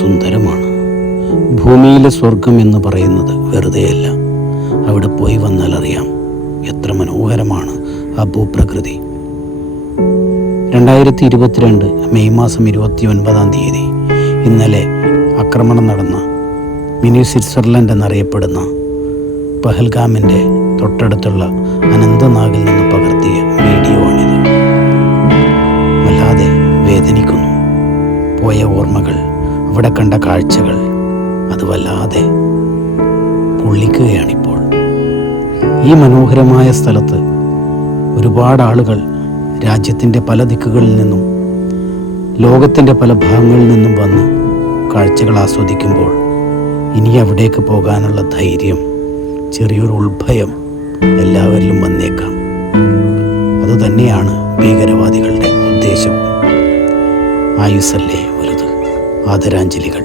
സുന്ദരമാണ്. ഭൂമിയിലെ സ്വർഗം എന്ന് പറയുന്നത് വെറുതെയല്ല. അവിടെ പോയി വന്നാൽ അറിയാം എത്ര മനോഹരമാണ് ആ ഭൂപ്രകൃതി. 2022 മെയ് മാസം 29 ഇന്നലെ ആക്രമണം നടന്ന മിനി സ്വിറ്റ്സർലൻഡ് എന്നറിയപ്പെടുന്ന പഹൽഗാമിൻ്റെ തൊട്ടടുത്തുള്ള അനന്തനാഗിൽ നിന്ന് പകർത്തിയ വീഡിയോ ആണിത്. വല്ലാതെ വേദനിക്കുന്നു. പോയ ഓർമ്മകൾ, അവിടെ കണ്ട കാഴ്ചകൾ, അത് വല്ലാതെ പൊള്ളിക്കുകയാണിപ്പോൾ. ഈ മനോഹരമായ സ്ഥലത്ത് ഒരുപാട് ആളുകൾ രാജ്യത്തിൻ്റെ പല ദിക്കുകളിൽ നിന്നും ലോകത്തിൻ്റെ പല ഭാഗങ്ങളിൽ നിന്നും വന്ന് കാഴ്ചകൾ ആസ്വദിക്കുമ്പോൾ ഇനി അവിടേക്ക് പോകാനുള്ള ധൈര്യം, ചെറിയൊരു ഉൾഭയം എല്ലാവരിലും വന്നേക്കാം. അതുതന്നെയാണ് ഭീകരവാദികളുടെ ഉദ്ദേശവും. ആയുസ്സല്ലേ വലുത്. ആദരാഞ്ജലികൾ.